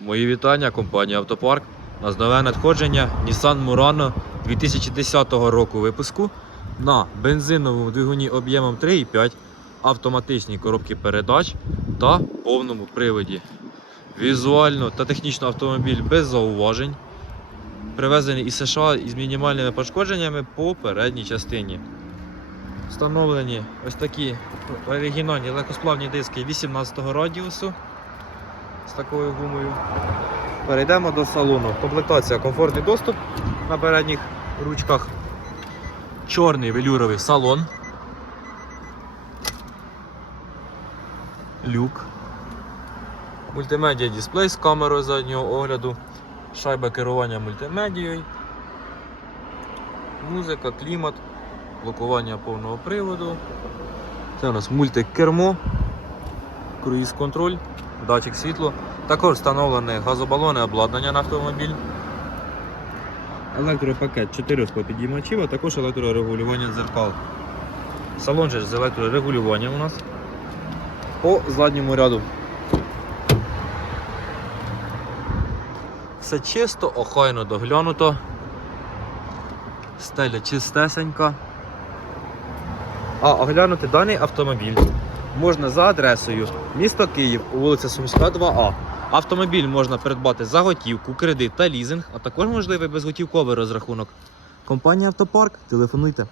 Мої вітання, компанія Автопарк. У нас нове надходження Nissan Murano 2010 року випуску на бензиновому двигуні об'ємом 3,5, автоматичній коробці передач та повному приводі. Візуально та технічно автомобіль без зауважень. Привезений із США із мінімальними пошкодженнями по передній частині. Встановлені ось такі оригінальні легкосплавні диски 18 радіусу з такою гумою. Перейдемо до салону. Комплектація комфортний доступ на передніх ручках. Чорний велюровий салон. Люк. Мультимедіа дисплей з камерою заднього огляду. Шайба керування мультимедією. Музика, клімат, блокування повного приводу. Це у нас мультикермо, круїз-контроль, датчик світло. Також встановлене газобалонне обладнання на автомобіль. Електропакет 4 склопідіймачів, а також електрорегулювання дзеркал. Салон же з електрорегулюванням у нас. По задньому ряду. Все чисто, охайно доглянуто. Стеля чистесенька. А оглянути даний автомобіль можна за адресою міста Київ, вулиця Сумська, 2А. Автомобіль можна придбати за готівку, кредит та лізинг, а також можливий безготівковий розрахунок. Компанія Автопарк. Телефонуйте.